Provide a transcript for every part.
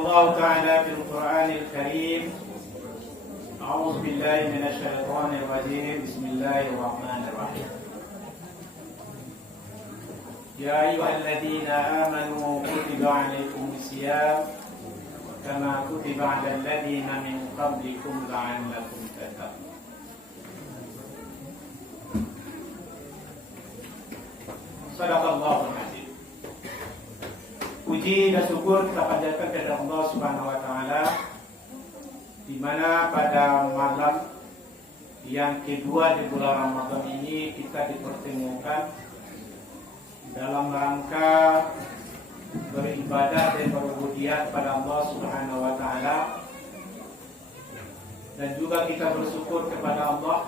الله تعالى في القرآن الكريم أعوذ بالله من الشيطان الرجيم بسم الله الرحمن الرحيم يا أيها الذين آمنوا كتب عليكم الصيام كما كتب على الذين من قبلكم لعلكم تتقون. Sadaqallahul Azim. Puji dan syukur kita panjatkan kepada Allah Subhanahu wa taala di mana pada malam yang kedua di bulan Ramadan ini kita dipertemukan dalam rangka beribadah dan berubudiyah kepada Allah Subhanahu wa taala, dan juga kita bersyukur kepada Allah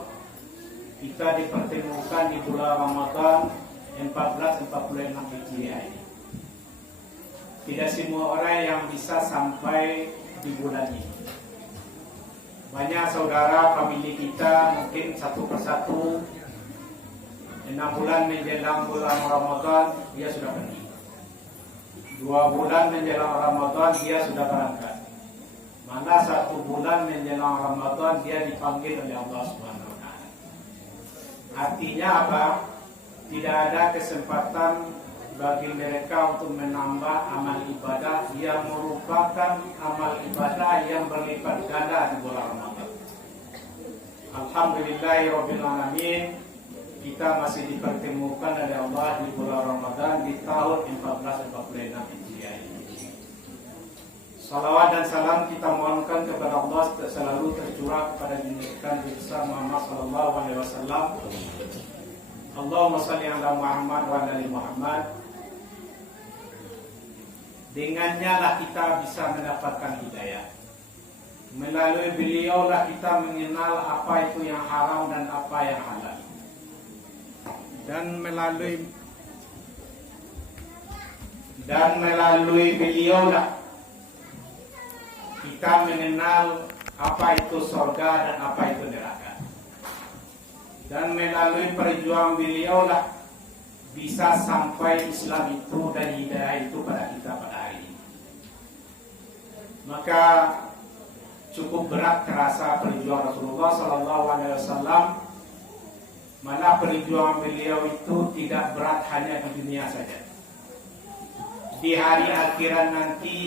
kita dipertemukan di bulan Ramadan 1446 Hijriah ini. Tidak semua orang yang bisa sampai di bulan ini. Banyak saudara famili kita mungkin satu persatu 6 bulan menjelang bulan Ramadan dia sudah pergi. 2 bulan menjelang Ramadan dia sudah berangkat. Mana 1 bulan menjelang Ramadan dia dipanggil oleh Allah Subhanahu wa taala. Artinya apa? Tidak ada kesempatan bagi mereka untuk menambah amal ibadah yang merupakan amal ibadah yang berlipat ganda di bulan Ramadan. Alhamdulillahirabbil alamin, kita masih dipertemukan oleh Allah di bulan Ramadan di tahun 1446 Hijriah ini. Salawat dan salam kita mohonkan kepada Allah selalu tercurah kepada junjungan besar Muhammad sallallahu alaihi wasallam. Allahumma shalli ala Muhammad wa ala ali Muhammad. Dengannya lah kita bisa mendapatkan hidayah. Melalui beliau lah kita mengenal apa itu yang haram dan apa yang halal. Dan melalui beliau lah kita mengenal apa itu surga dan apa itu neraka. Dan melalui perjuangan beliau lah bisa sampai Islam itu dan hidayah itu pada kita pada hari ini. Maka cukup berat terasa perjuangan Rasulullah Sallallahu Alaihi Wasallam. Malah perjuangan beliau itu tidak berat hanya di dunia saja. Di hari akhirat nanti,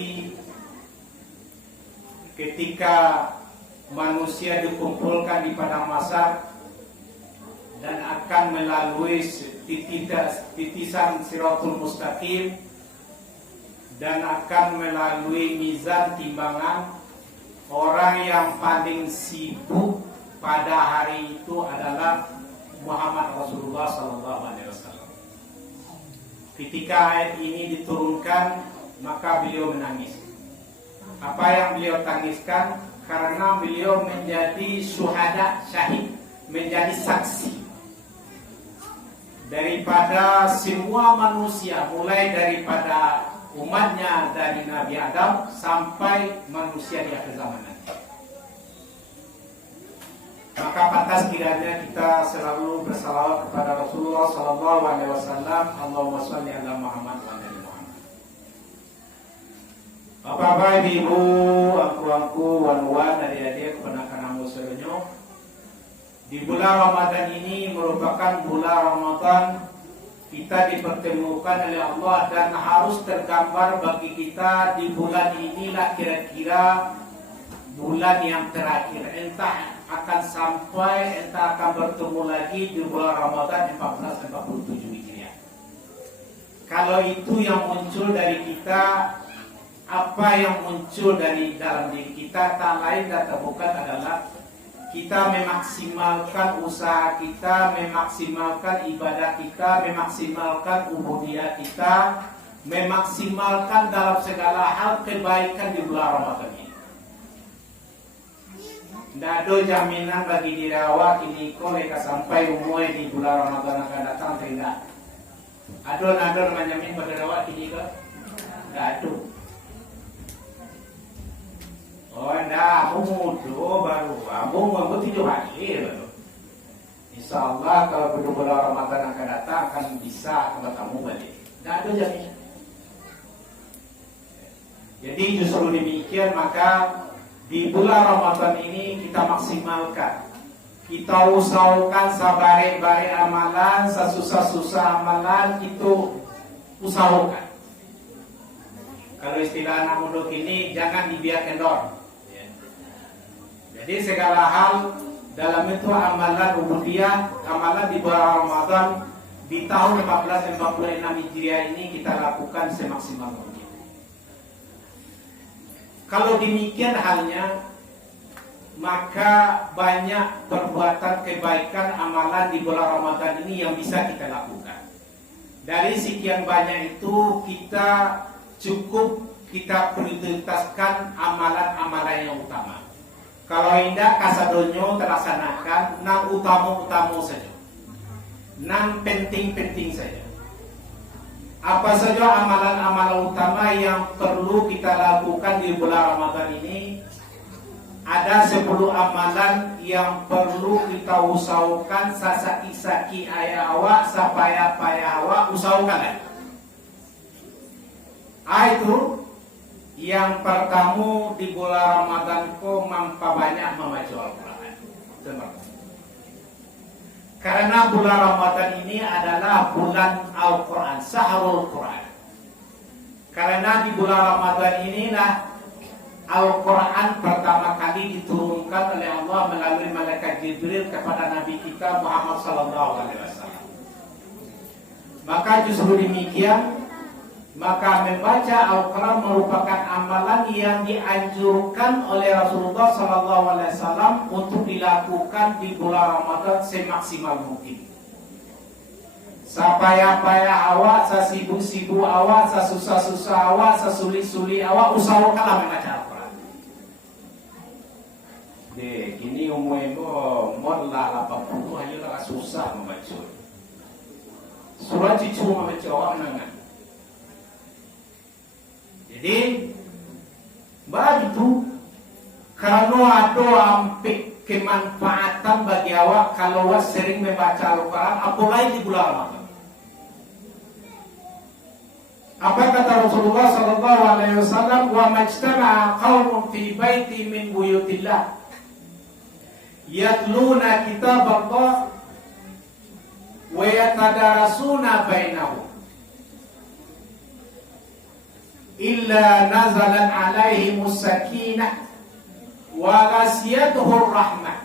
ketika manusia dikumpulkan di padang mahsyar dan akan melalui titisan Siratul Mustaqim dan akan melalui mizan timbangan, orang yang paling sibuk pada hari itu adalah Muhammad Rasulullah sallallahu alaihi wasallam. Ketika ayat ini diturunkan, maka beliau menangis. Apa yang beliau tangiskan? Karena beliau menjadi syuhada, syahid, menjadi saksi daripada semua manusia, mulai daripada umatnya dari Nabi Adam sampai manusia di akhir zaman nanti. Maka pantas kiranya kita selalu bersalawat kepada Rasulullah sallallahu alaihi wasallam. Allahumma shalli ala Muhammad wa ala Muhammad. Bapak-bapak, ibu, angku-angku, wan-wan, adik-adik, keponakan serenyo, di bulan Ramadan ini merupakan bulan Ramadan kita dipertemukan oleh Allah, dan harus tergambar bagi kita di bulan inilah kira-kira bulan yang terakhir. Entah akan sampai, entah akan bertemu lagi di bulan Ramadan 1447 Hijriah. Kalau itu yang muncul dari kita, apa yang muncul dari dalam diri kita tak lain dan tak bukan adalah kita memaksimalkan usaha kita, memaksimalkan ibadah kita, memaksimalkan ubudiyah kita, memaksimalkan dalam segala hal kebaikan di bulan Ramadan ini. Tidak ada jaminan bagi diri awak ini kau leka sampai umur di bulan Ramadan akan datang, tidak. Ada menjamin pada awak ini ke? Tidak ada. Oh, enggak, mudo baru, mau 7 hari baru. Insyaallah kalau bulan Ramadan akan datang akan bisa bertemu balik. Tidak ada jaminan. Jadi justru demikian, maka di bulan Ramadan ini kita maksimalkan, kita usahakan sabare-bare amalan, sesusah-susah amalan itu usahakan. Kalau istilah anak muda ini jangan dibiarkan kendor. Jadi segala hal dalam itu amalan ubudiyah, amalan di bulan Ramadan di tahun 1446 Hijriah ini kita lakukan semaksimal mungkin. Kalau demikian halnya, maka banyak perbuatan kebaikan amalan di bulan Ramadan ini yang bisa kita lakukan. Dari sekian banyak itu kita prioritaskan amalan-amalan yang utama. Kalau indah kasadonyo terlaksanakan, nang utama-utama saja, nang penting-penting saja. Apa saja amalan-amalan utama yang perlu kita lakukan di bulan Ramadan ini? Ada 10 amalan yang perlu kita usahakan, sasaki-saki ayah awak, sapaya-paya awak, usahakan. Itu yang pertama di bulan Ramadan ko banyak membaca Al-Quran. Karena bulan Ramadan ini adalah bulan Al-Quran, Syahrul Quran. Karena di bulan Ramadan inilah Al-Quran pertama kali diturunkan oleh Allah melalui malaikat Jibril kepada Nabi kita Muhammad SAW. Maka justru demikian, maka membaca Al-Quran merupakan amalan yang dianjurkan oleh Rasulullah SAW untuk dilakukan di bulan Ramadan semaksimal mungkin. Sapaya-paya awak, sasibuk-sibuk awak, sasusah-susah awak, sasuli-suli awak, usahakanlah membaca Al-Quran. Deh, kini umumnya modlah 80 hanya lah susah membaca. Surah cicu membaca awak menangan. Jadi begitu, kalau ada ampik kemanfaatan bagi awak kalau awak sering membaca Al-Quran, apalagi di bulan Ramadan. Apa kata Rasulullah SAW? Wa majtama'a qaumun fi baiti min buyutillah yatluna kitab Allah wa yatadarasuna bainahum illa nazalan alaihimus sakinah wa ghasiyatuhur rahmah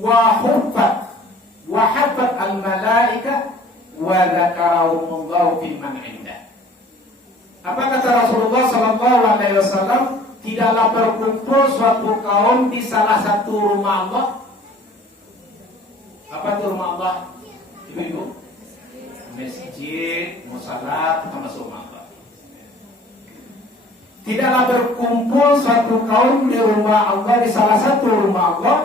wa huffat al malaikah wa dzakarahumullahu fi man indah. Apa kata Rasulullah SAW? Tidaklah berkumpul suatu kaum di salah satu rumah Allah. Apa itu rumah Allah? Ibu-ibu, masjid, musala, termasuk rumah Allah. Tidaklah berkumpul suatu kaum di rumah Allah, di salah satu rumah Allah.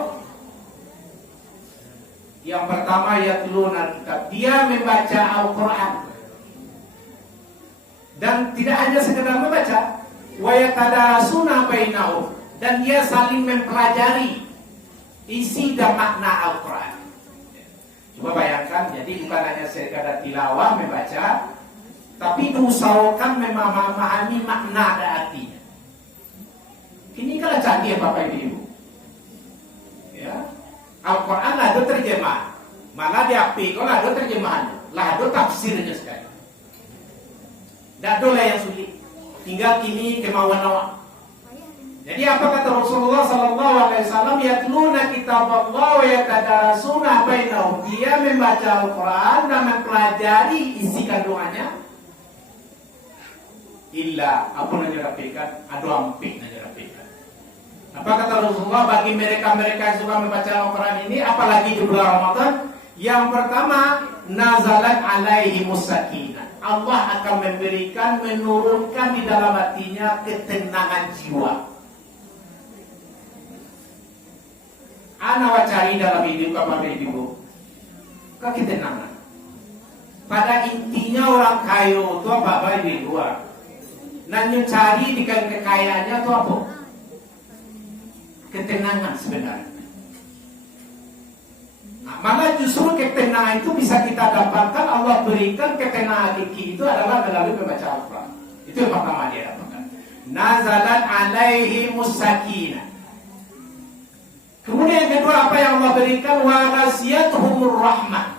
Yang pertama yatluna kitab, dia membaca Al-Quran. Dan tidak hanya sekedar membaca, wa yatadarasuna bainahum, dan dia saling mempelajari isi dan makna Al-Quran. Coba bayangkan, jadi bukan hanya sekadar tilawah membaca, tapi diusahakan memahami makna dan artinya. Ini kalau canggih Bapak Ibu. Ya. Al-Quran lah ada terjemahan. Malah diapi kalau ada terjemahan, lah ada tafsirnya sekali. Tidak ada lah yang sulit. Tinggal kini kemauan awak. Jadi apa kata Rasulullah SAW? Yatluna kitab Allah wa yatadarasuna bainahum. Dia membaca Al-Quran dan mempelajari isi kandungannya. Illa apa yang dirapikan? Adu ampik yang dirapikan. Apa kata Rasulullah bagi mereka-mereka yang suka membaca Al-Quran ini, apalagi di bulan Ramadan? Yang pertama, nazalat alaihimus sakinah. Allah akan menurunkan di dalam hatinya ketenangan jiwa. Ana cari dalam hidup Bapak Ibu ketenangan. Pada intinya orang kaya itu Bapak Ibu luar. Nanya cari di kekayaannya itu apa? Ketenangan sebenarnya. Nah, malah justru ketenangan itu bisa kita dapatkan, Allah berikan ketenangan itu adalah melalui membaca Al-Quran. Itu yang pertama dia dapatkan. nazalat alaihimus sakinah. Kemudian yang kedua apa yang Allah berikan? Wa ghasiyatuhumur rahmah.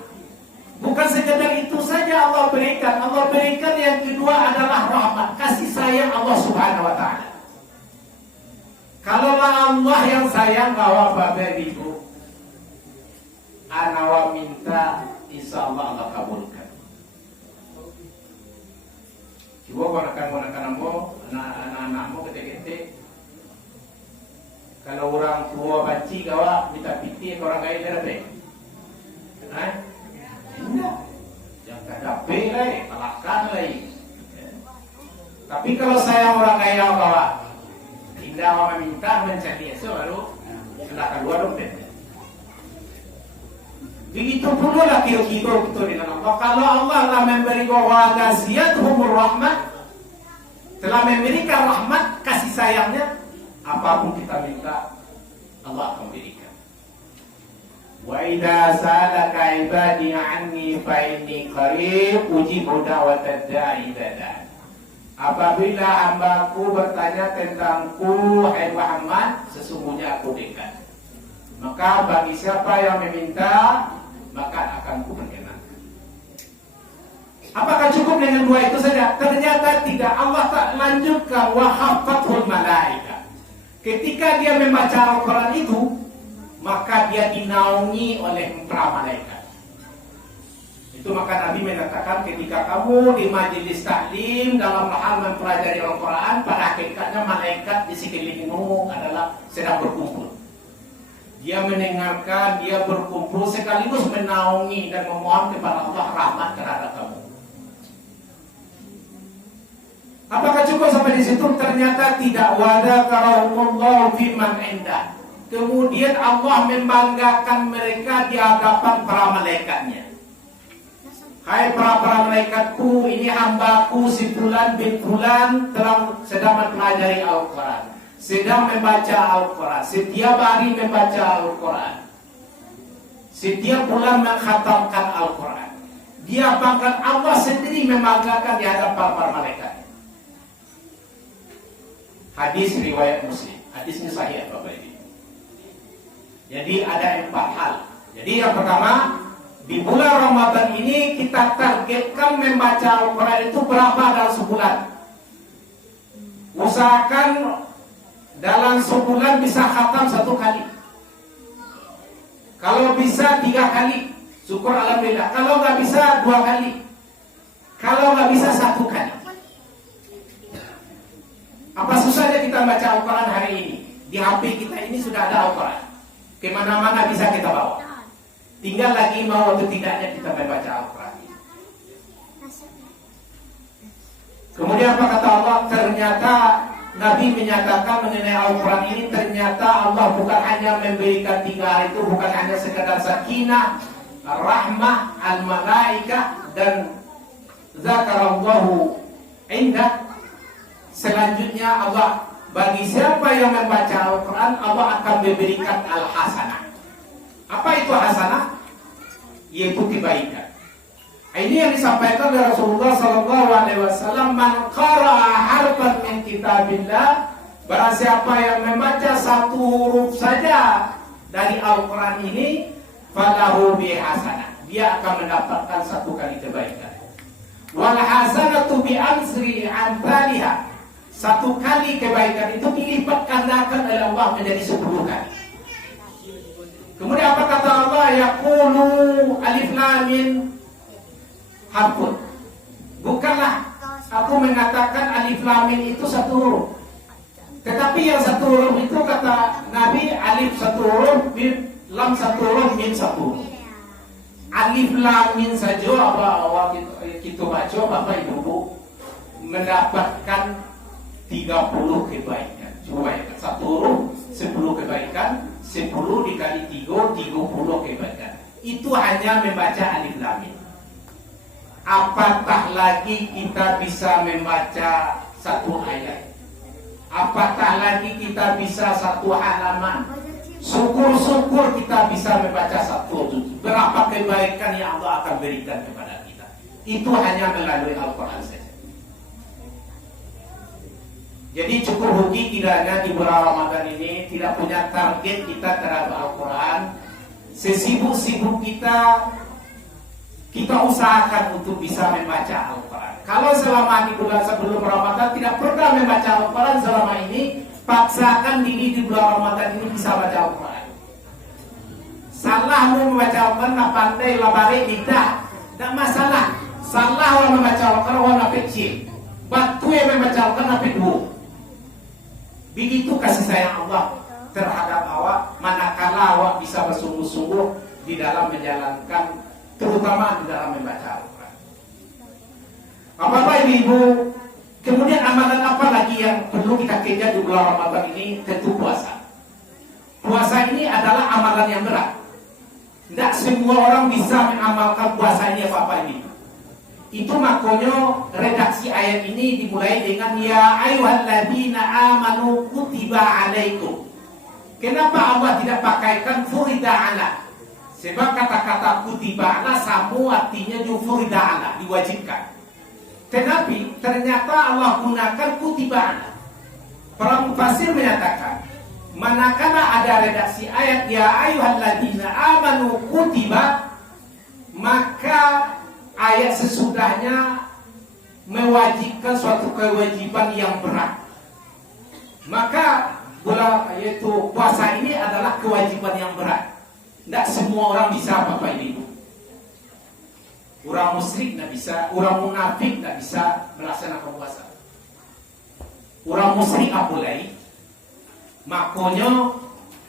Bukan sekedar itu saja Allah berikan. Allah berikan yang kedua adalah rahmat, kasih sayang Allah Subhanahu wa taala. Kalaulah Allah yang sayang bahwa Bapak Ibu, ana wa minta, insyaallah Allah kabulkan. Coba gunakan anak-anakmu ketik-ketik. Kalau orang tua banci gawa minta piti ke orang kaya ada deh. Tidak. Yang ada pe lah, talakan lah. Tapi kalau saya orang kaya gawa tidak mau meminta mencari eso baru silakan dua dompet. Begitu pula lah kira-kira betul dengan Allah. Kalau Allah telah memberi wa ghasiyatuhumur rahmat, telah memberikan rahmat kasih sayangnya, apapun kita minta Allah akan berikan. Wa idza salaka ibadi anni fa inni qarib ujibu da'watad da'i idza da'a. Apabila hambaku bertanya tentangku, hai Muhammad, sesungguhnya aku dekat. Maka bagi siapa yang meminta, maka akan kuperkenankan. Apakah cukup dengan dua itu saja? Ternyata tidak. Allah tak lanjutkan wa hafathul malaika. Ketika dia membaca Al-Quran itu, maka dia dinaungi oleh para malaikat. Itu maka Nabi mengatakan ketika kamu di majelis taklim dalam hal mempelajari Al-Quran, pada hakikatnya malaikat di sekelilingmu adalah sedang berkumpul. Dia mendengarkan, dia berkumpul sekaligus menaungi dan memohon kepada Allah rahmat terhadap kamu. Apakah cukup sampai di situ? Ternyata tidak. Wada karahumullahu fiman indah. Kemudian Allah membanggakan mereka di hadapan para malaikatnya. Hai para malaikatku, ini hambaku si Fulan bin Fulan sedang mempelajari Al-Quran, sedang membaca Al-Quran, setiap hari membaca Al-Quran, setiap bulan mengkhatamkan Al-Quran. Dia bahkan Allah sendiri membanggakan di hadapan para malaikat. Hadis riwayat Muslim. Hadisnya sahih Bapak Ibu. Jadi ada 4 hal. Jadi yang pertama, di bulan Ramadan ini kita targetkan membaca Al-Quran itu berapa dalam sebulan. Usahakan dalam sebulan bisa khatam 1 kali. Kalau bisa 3 kali, syukur alhamdulillah. Kalau nggak bisa 2 kali. Kalau nggak bisa 1 kali. Apa susahnya kita baca Al-Quran hari ini? Di HP kita ini sudah ada Al-Quran. Kemana-mana bisa kita bawa. Tinggal lagi mau atau tidaknya kita membaca Al-Quran. Kemudian apa kata Allah? Ternyata Nabi menyatakan mengenai Al-Quran ini, ternyata Allah bukan hanya memberikan 3 hal itu, bukan hanya sekadar sakinah, rahmah, al-malaikah, dan zakarallahu indah. Selanjutnya Allah, bagi siapa yang membaca Al-Quran, Allah akan memberikan al-hasanah. Apa itu hasanah? Yaitu kebaikan. Ini yang disampaikan oleh Rasulullah SAW. Man qara'a harfan min kitabillah, barang siapa yang membaca 1 huruf saja dari Al-Quran ini, falahu bi hasanah, dia akan mendapatkan 1 kali kebaikan. Wal hasanatu bi amsri amthaliha, 1 kali kebaikan itu dilipat gandakan oleh Allah menjadi 10 kali. Kemudian apa kata Allah? Yaqulu alif lam mim harfun. Bukanlah aku mengatakan alif lam mim itu 1 huruf. Tetapi yang 1 huruf itu kata Nabi, alif 1 huruf, lam 1 huruf, mim 1 huruf. Alif lam mim saja apa kita baca Bapak Ibu mendapatkan 30 kebaikan. Coba ya, 1 huruf 10 kebaikan, 10 dikali 3, 30 kebaikan. Itu hanya membaca alif lam mim. Apatah lagi kita bisa membaca 1 ayat. Apatah lagi kita bisa 1 halaman. Syukur-syukur kita bisa membaca 1 juz. Berapa kebaikan yang Allah akan berikan kepada kita. Itu hanya melalui Al-Quran saja. Jadi cukup rugi kiranya di bulan Ramadan ini tidak punya target kita terhadap Al-Quran. Sesibuk-sibuk kita usahakan untuk bisa membaca Al-Quran. Kalau selama di bulan sebelum Ramadan tidak pernah membaca Al-Quran selama ini, paksakan diri di bulan Ramadan ini bisa baca Al-Quran. Salah mau membaca Al-Quran, nak pandai lah balik tidak masalah. Salah orang membaca Al-Quran warna kecil, batu yang membaca Al-Quran napi dua. Begitu kasih sayang Allah terhadap awak, manakala awak bisa bersungguh-sungguh di dalam menjalankan, terutama di dalam membaca Al-Quran. Bapak Ibu, kemudian amalan apa lagi yang perlu kita kejar di bulan Ramadan ini? Tentu puasa. Puasa ini adalah amalan yang berat. Tidak semua orang bisa mengamalkan puasa ini, Bapak Ibu. Itu makanya redaksi ayat ini dimulai dengan ya ayyuhalladzina amanu kutiba alaikum. Kenapa Allah tidak pakaikan furida ala? Sebab kata-kata kutiba ala sama artinya juga furida ala, diwajibkan. Tetapi ternyata Allah gunakan kutiba ala. Para mufassir menyatakan, manakala ada redaksi ayat ya ayyuhalladzina amanu kutiba, maka ayat sesudahnya mewajibkan suatu kewajiban yang berat. Maka yaitu puasa ini adalah kewajiban yang berat. Tidak semua orang bisa, Bapak Ibu. Orang musyrik tidak bisa, orang munafik tidak bisa melaksanakan puasa. Orang musyrik apalagi. Makanya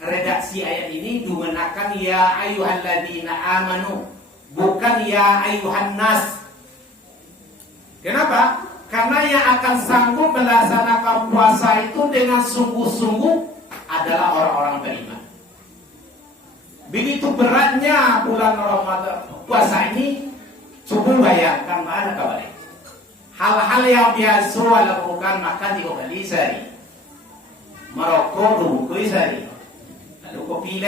redaksi ayat ini digunakan ya ayyuhalladzina amanu, bukan ya ayyuhan nas. Kenapa? Karena yang akan sanggup melaksanakan puasa itu dengan sungguh-sungguh adalah orang-orang beriman. Begitu beratnya bulan Ramadan puasa ini, coba bayangkan mana kabarnya. Hal-hal yang biasa lakukan, makan di Bali sehari, merokok dulu sehari, lalu kopi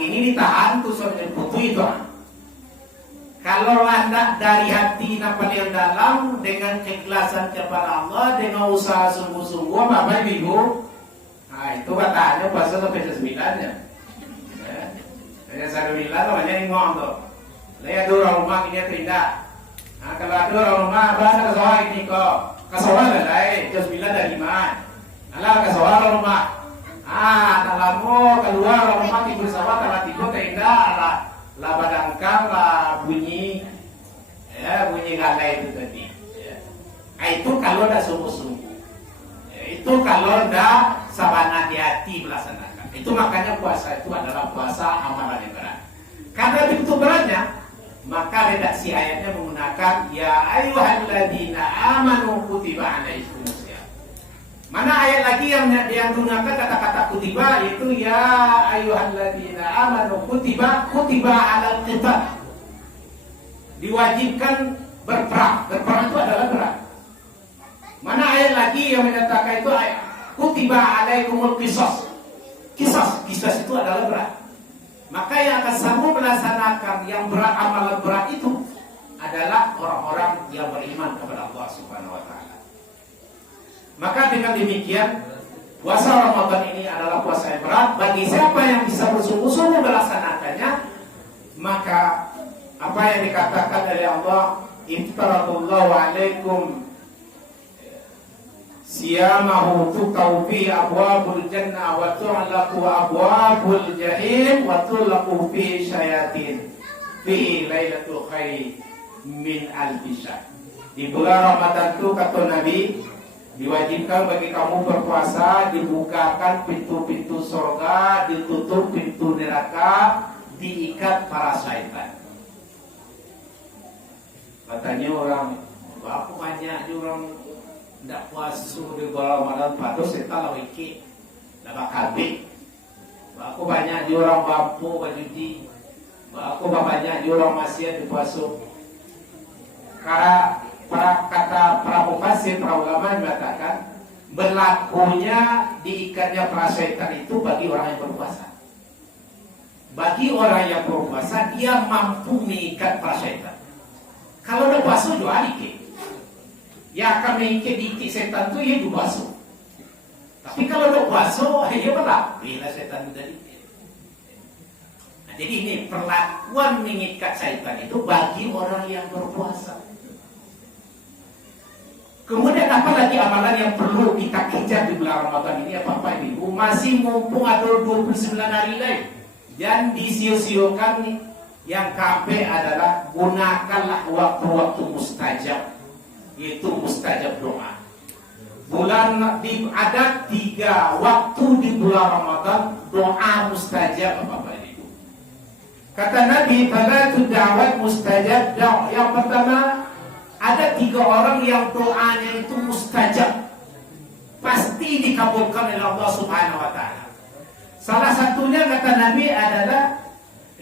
kini ditahan tuh sampai putu itu. Kalau anda dari hati nampak yang dalam dengan keikhlasan kepada Allah, dengan usaha sungguh-sungguh, Bapak Ibu, itu katanya puasa sampai 9 ya. Saya bilang banyak yang ngomong tuh. Lihat dulu orang rumah ini terindah. Kalau ada orang rumah, bahasa kesawah ini kok. Kesawah lah, jam 9 dari 5. Alah kesawah orang rumah. Dalammu keluar orang rumah tidur sawah, tanah tidur terindah. Lah badangkan lah bunyi galai itu tadi. Itu kalau dah sungguh-sungguh. Itu kalau dah sabana di hati melaksanakan. Itu makanya puasa itu adalah puasa amalan yang berat. Karena begitu beratnya, maka redaksi ayatnya menggunakan ya ayyuhalladzina amanu kutiba alaikumus syiyam. Mana ayat lagi yang menggunakan kata-kata kutiba, yaitu ya ayyuhalladzina amanu kutiba alal qital. Diwajibkan berperang. Berperang itu adalah berat. Mana ayat lagi yang menyatakan itu ayat kutiba alaikumul qisas. Qisas itu adalah berat. Maka yang akan sanggup melaksanakan yang berat, amalan berat itu adalah orang-orang yang beriman kepada Allah Subhanahu wa taala. Maka dengan demikian, puasa Ramadan ini adalah puasa yang berat. Bagi siapa yang bisa bersungguh-sungguh melaksanakannya, maka apa yang dikatakan dari Allah, iftaradullahu alaikum siyamahu tutawfi abwabul jannah wa tu'laku abwabul jahim wa tu'laku fi syayatin fi lailatul khairi min al-bisha. Di bulan Ramadan itu kata Nabi, diwajibkan bagi kamu berpuasa, dibukakan pintu-pintu surga, ditutup pintu neraka, diikat para syaitan. Katanya orang, aku banyak orang tidak puasa di bulan Ramadan, padahal setan lah wiki, tidak kabeh. Aku banyak orang bampu berjudi, aku banyak orang maksiat di puasa. Karena para mufassir, para ulama mengatakan berlakunya diikatnya para syaitan itu bagi orang yang berpuasa. Bagi orang yang berpuasa, dia mampu mengikat para syaitan. Kalau udah puasa juga dikit. Ya akan mengikik-ikik setan tu ya basuh. Tapi kalau dok basuh, ya malah bila setan tadi. Nah, jadi ini perlakuan mengikat setan itu bagi orang yang berpuasa. Kemudian apa lagi amalan yang perlu kita kejar di bulan Ramadan ini, Bapak Ibu? Masih mumpung ada 29 hari lain. Jangan disio-siokan nih. Yang KB adalah gunakanlah waktu-waktu mustajab, yaitu mustajab doa. Ada 3 waktu di bulan Ramadan doa mustajab, Bapak Ibu. Kata Nabi, "Falatu da'wat mustajab." Yang pertama, ada 3 orang yang doanya itu mustajab, pasti dikabulkan oleh Allah Subhanahu wa taala. Salah satunya kata Nabi adalah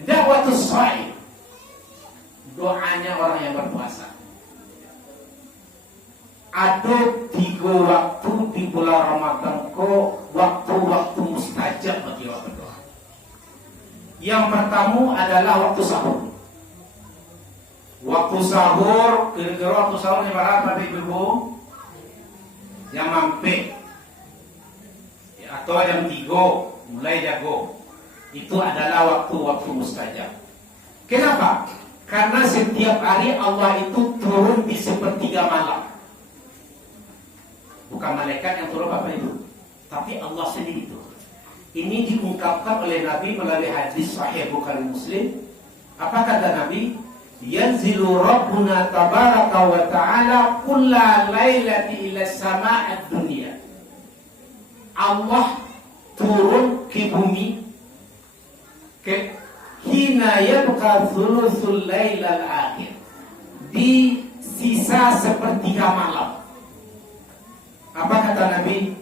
da'watus shaim, doanya orang yang berpuasa. Ada 3 waktu di bulan Ramadan kok waktu-waktu mustajab bagi orang berdoa. Yang pertama adalah waktu sahur. Waktu sahur, kira-kira waktu sahur yang berapa Ibu? Yang mampir ya, atau jam 3 mulai jago. Itu adalah waktu-waktu mustajab. Kenapa? Karena setiap hari Allah itu turun di sepertiga malam. Bukan malaikat yang turun Bapak Ibu, tapi Allah sendiri turun. Ini diungkapkan oleh Nabi melalui hadis sahih Bukhari Muslim. Apa kata Nabi? Yanzilu Rabbuna tabaraka wa ta'ala kulla lailati ila sama'ad dunia. Allah turun ke bumi ke hina yabqa thuluthul lailal akhir, di sisa sepertiga malam. Apa kata Nabi?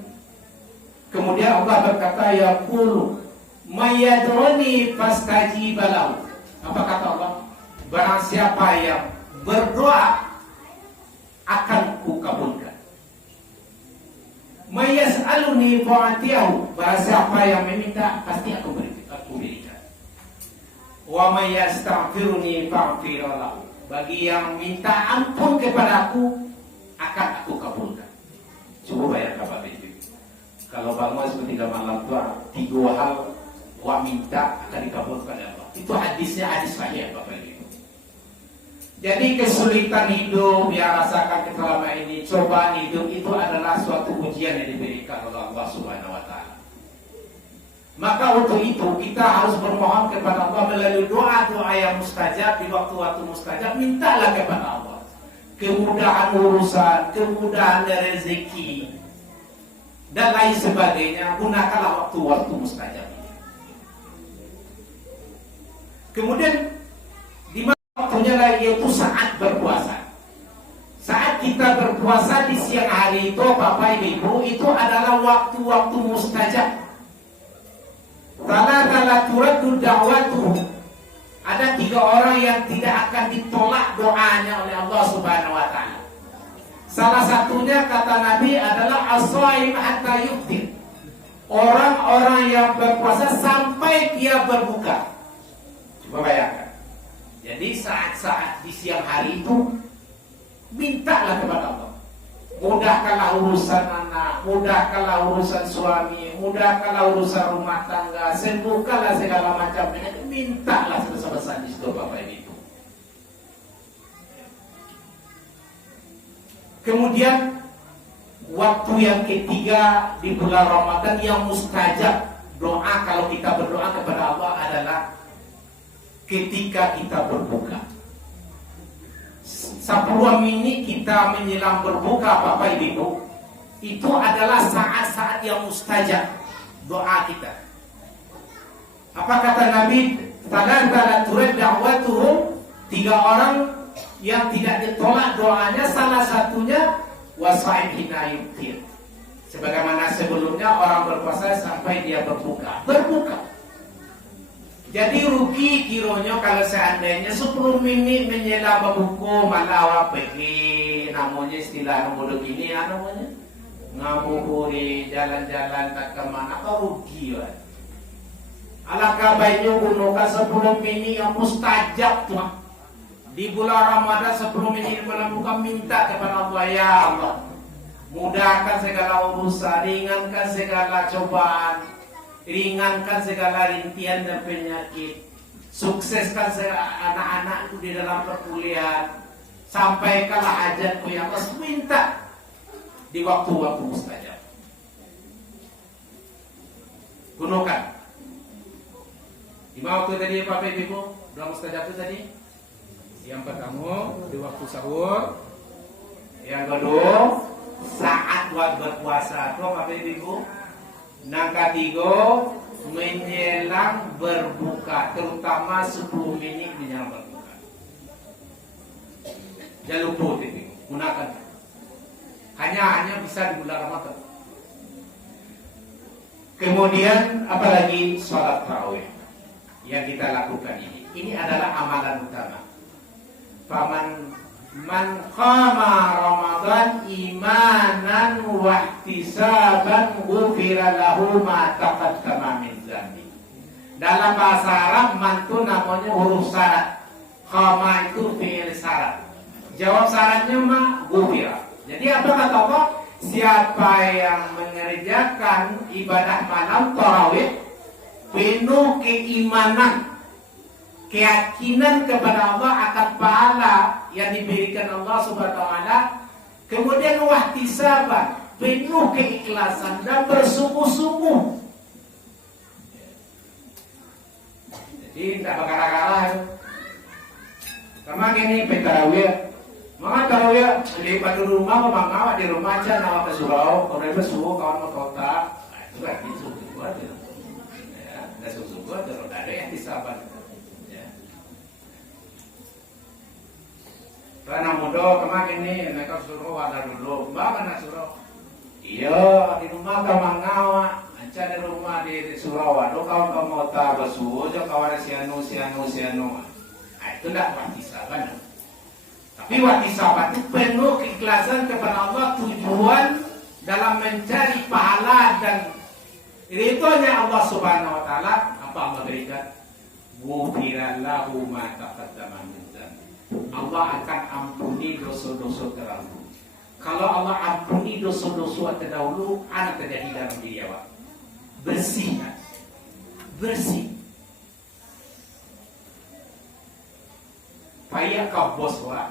Kemudian Allah berkata, yaqulu mayadruni fastajibalahu. Apa kata Allah? Barang siapa yang berdoa akan kukabulkan. Mayas'aluni fa'atiyahu. Barang siapa yang meminta pasti aku berikan. Wa mayastaghfiruni fa'ghfirlahu. Bagi yang minta ampun kepadaku akan aku kabulkan. Coba bayangkan Bapak Ibu. Kalau bangun sepertiga malam itu 3 hal wa minta akan dikabulkan oleh Allah. Itu hadisnya hadis sahih Bapak Ibu. Jadi kesulitan hidup yang rasakan selama ini, cobaan hidup itu adalah suatu ujian yang diberikan oleh Allah Subhanahu wa taala. Maka untuk itu kita harus bermohon kepada Allah melalui doa-doa yang mustajab di waktu-waktu mustajab. Mintalah kepada Allah kemudahan urusan, kemudahan rezeki dan lain sebagainya. Gunakanlah waktu-waktu mustajab ini. Kemudian waktunya lagi yaitu saat berpuasa. Saat kita berpuasa di siang hari itu Bapak Ibu, itu adalah waktu-waktu mustajab. Tala turaddu da'watuhu. Ada 3 orang yang tidak akan ditolak doanya oleh Allah Subhanahu wa taala. Salah satunya kata Nabi adalah as-shaim hatta yuftir. Orang-orang yang berpuasa sampai dia berbuka. Coba bayangkan. Jadi saat-saat di siang hari itu mintalah kepada Allah. Mudahkanlah urusan anak, mudahkanlah urusan suami, mudahkanlah urusan rumah tangga, sembuhkanlah segala macam penyakit. Mintalah sebesar-besar di situ Bapak Ibu. Kemudian waktu yang ketiga di bulan Ramadan yang mustajab doa, kalau kita berdoa kepada Allah adalah ketika kita berbuka. 10 menit kita menjelang berbuka Bapak Ibu, itu adalah saat-saat yang mustajab doa kita. Apa kata Nabi? Tala turad da'watuhum. 3 orang yang tidak ditolak doanya, salah satunya wasaim hina yuftir. Sebagaimana sebelumnya orang berpuasa sampai dia berbuka. Jadi rugi kironya kalau seandainya 10 menit menjelang berbuka malah pergi, namanya istilah nomor begini namanya ngabuburit, jalan-jalan tak kemana, apa rugi lah. Alangkah baiknya gunakan 10 menit yang mustajab tuh. di bulan Ramadan 10 menit malam buka, minta kepada Allah, ya Allah, mudahkan segala urusan, ringankan segala cobaan, ringankan segala rintihan dan penyakit, sukseskan anak-anakku di dalam perkuliahan, sampaikanlah hajatku ya Allah. Minta di waktu-waktu mustajab. Gunakan. Di waktu tadi Bapak Ibu, doa mustajab itu tadi. Yang pertama di waktu sahur. Yang kedua saat waktu berpuasa. Itu Bapak Ibu. Yang ketiga menjelang berbuka, terutama 10 menit menjelang berbuka. Jangan lupa itu, gunakan. Hanya bisa di bulan Ramadan. Kemudian apalagi sholat tarawih yang kita lakukan ini. Ini adalah amalan utama. Man qama Ramadan imanan wa ihtisaban ghufira lahu ma taqaddama min dzambi. Dalam bahasa Arab man itu namanya huruf syarat. Qama itu fi'il syarat. Jawab syaratnya mah ghufira. Jadi apa kata Allah? Siapa yang mengerjakan ibadah malam tarawih penuh keimanan, keyakinan kepada Allah akan pahala yang diberikan Allah Subhanahu wa taala, kemudian wahtisaban, penuh keikhlasan dan bersungguh-sungguh. Jadi tidak berkara-kara. Karena gini tarawih, maka tarawih di rumah, mama di rumah aja nawa ke surau, kalau dia suruh kawan mau kota, itu kan disuruh aja. Ya, ada suruh aja, ada yang disabar. Karena muda kemarin ini mereka suruh ada dulu, mana suruh? Iya di rumah kawan ngawa, aja di rumah di surau, aduh kawan mau tak bersuhu, aja kawan sianu. Nah, itu tidak wahtisaban. Tapi wahtisaban itu penuh keikhlasan kepada Allah, tujuan dalam mencari pahala dan ridhonya Allah Subhanahu wa taala. Apa Allah berikan? Ghufira lahu ma taqaddama min dzambi. Allah akan ampuni dosa-dosa terdahulu. Kalau Allah ampuni dosa-dosa terdahulu, anak terjadi dalam diri awak. Bersih. Payah kau bos wa,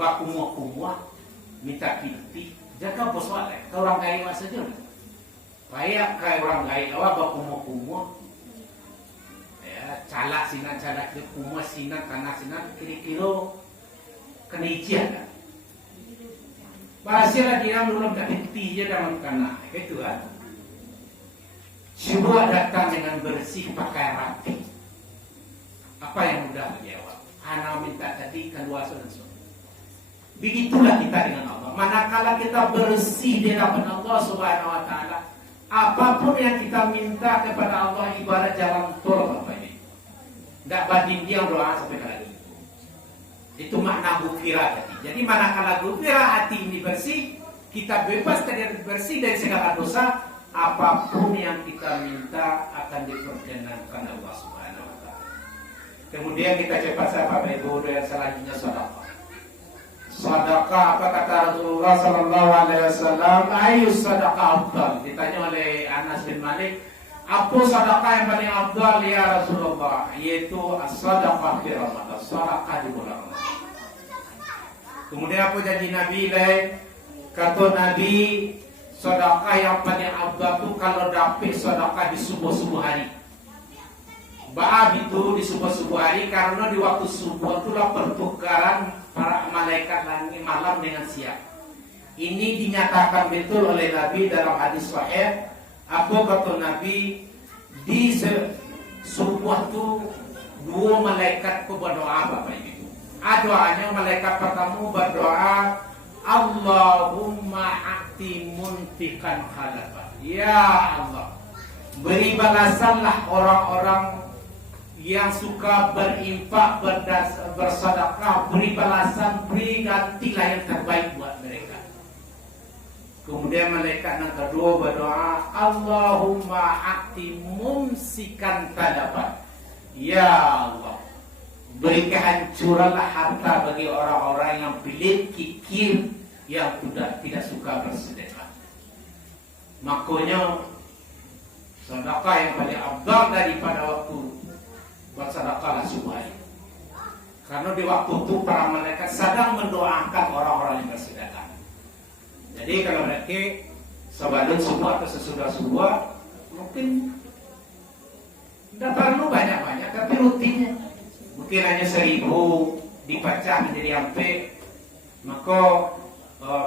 bakumua minta piti, jaga bos wa le. Kau orang kaya saja. Payah kau orang kaya awak bakumua. Calak sinan kumua sinan tanah sinan kira-kira kenician. Bahasa dia belum tak henti je dalam tanah. Itu kan. Coba datang dengan bersih, pakai rapi. Apa yang mudah menjawab? Ana minta tadi kan luasa dan suami. Begitulah kita dengan Allah. Manakala kita bersih di hadapan Allah Subhanahu wa taala, apapun yang kita minta kepada Allah ibarat jalan tol Bapak ini. Enggak banding dia doa sampai kali itu. Itu makna ghufira tadi. Jadi manakala ghufira hati ini bersih, kita bebas dari bersih dari segala dosa, apapun yang kita minta akan diperkenankan Allah Subhanahu wa taala. Kemudian kita cepat Bapak Ibu dan selanjutnya sedekah. Sedekah apa kata Rasulullah sallallahu alaihi wasallam? Ayu sedekah afdal? Ditanya oleh Anas bin Malik, apa sedekah yang paling afdal ya Rasulullah? Yaitu as-sadaqah fi Ramadan, sedekah di bulan Ramadan. Kemudian apa janji Nabi lain? Kata Nabi, sedekah yang paling afdal itu kalau dapat sedekah di subuh-subuh hari. Ba'ab itu di subuh-subuh hari karena di waktu subuh itulah pertukaran para malaikat langit malam dengan siang. Ini dinyatakan betul oleh Nabi dalam hadis sahih. Apa kata Nabi? Di subuh itu dua malaikat berdoa Bapak Ibu. Doanya malaikat pertama berdoa, Allahumma a'ti muntikan khalafah. Ya Allah, beri balasanlah orang-orang yang suka berinfak, bersedekah, beri balasan, beri gantilah yang terbaik buat mereka. Kemudian malaikat yang kedua berdoa, Allahumma a'ti mumsikan talafat. Ya Allah, beri kehancuranlah harta bagi orang-orang yang pelit, kikir, yang tidak suka bersedekah. Makanya sedekah yang paling afdal daripada waktu bersedekahlah subuh. Karena di waktu itu para malaikat sedang mendoakan orang-orang yang bersedekah. Jadi kalau mereka sebelum subuh atau sesudah subuh mungkin tidak perlu banyak-banyak, tapi rutinnya mungkin hanya 1000 dipecah menjadi ampe. Maka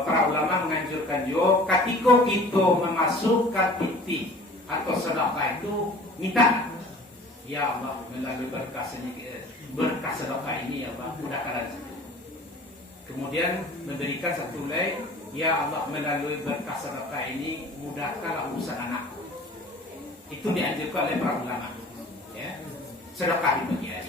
para ulama menganjurkan juga ketika kita memasukkan piti atau sedekah itu minta, ya Allah melalui berkah sedekah ini ya Allah mudahkan rezeki. Kemudian memberikan satu lagi, ya Allah melalui berkah sedekah ini mudahkanlah urusan anakku. Itu dianjurkan oleh para ulama. Ya, sedekah dibagian.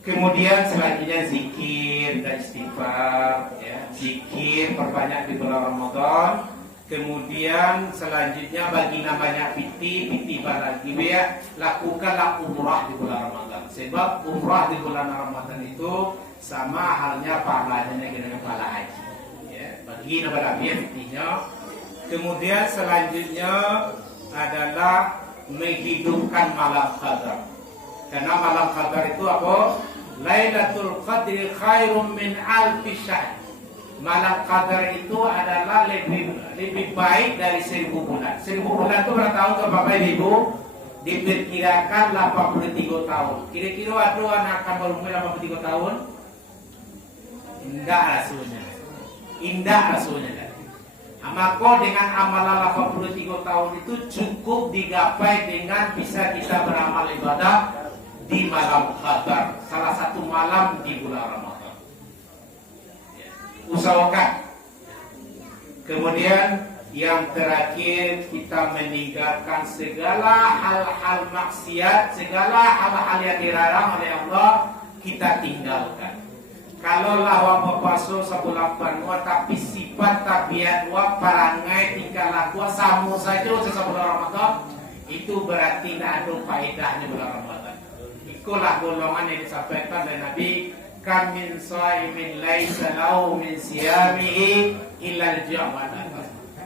Kemudian selanjutnya zikir dan istighfar, ya. Zikir perbanyak di bulan Ramadan. Kemudian selanjutnya bagi namanya piti lagi ya, lakukanlah umrah di bulan Ramadan. Sebab umrah di bulan Ramadan itu sama halnya pahalanya dengan pahala haji. Ya, bagi namanya pitinya. Kemudian selanjutnya adalah menghidupkan malam qadar. Karena malam qadar itu apa? Lailatul Qadri khairum min alfi syahr. Malam qadar itu adalah lebih baik dari 1000 bulan. 1000 bulan itu berapa tahun tuh Bapak Ibu? Diperkirakan 83 tahun. Kira-kira ada anak akan berumur 83 tahun? Indah rasanya. Indah rasanya. Maka dengan amalan 83 tahun itu cukup digapai dengan bisa kita beramal ibadah di malam qadar, salah satu malam di bulan Ramadan. Usahakan. Kemudian yang terakhir kita meninggalkan segala hal-hal maksiat, segala hal-hal yang dilarang oleh Allah kita tinggalkan. Kalau lah wa puasa sebulan penuh tapi sifat tabiat wa perangai tingkah laku sama saja sebulan Ramadan, itu berarti tidak ada faedahnya bulan Ramadan. Itulah golongan yang disampaikan oleh Nabi, kam min shaimin laisa lahu min siyamihi illa al-ja'wat.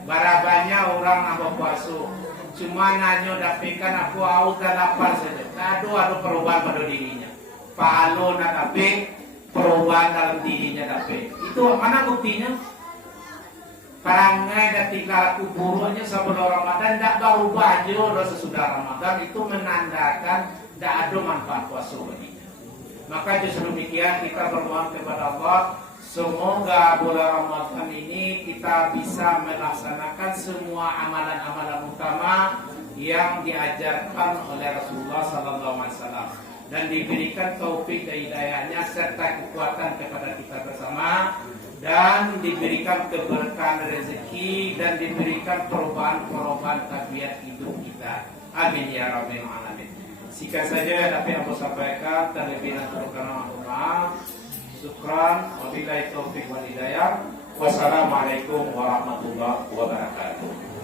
Barabanya orang yang puasa cuma nanya dapatkan aku haus dan lapar saja. Tak ada perubahan pada dirinya. Pahala nak dapat, perubahan dalam dirinya dapat. Itu mana buktinya? Perangai dan tingkah laku buruknya sebelum Ramadan tidak berubah juga sesudah Ramadan. Itu menandakan tidak ada manfaat puasa baginya. Maka justru demikian kita bermohon kepada Allah, semoga bulan Ramadan ini kita bisa melaksanakan semua amalan-amalan utama yang diajarkan oleh Rasulullah SAW dan diberikan taufik dan hidayahnya serta kekuatan kepada kita bersama, dan diberikan keberkahan rezeki dan diberikan perubahan-perubahan tabiat hidup kita. Amin ya rabbal alamin. Sekian saja dapat aku sampaikan, terlebih dahulu karena maaf. Syukran, wabillahi taufiq wal hidayah. Wassalamualaikum warahmatullahi wabarakatuh.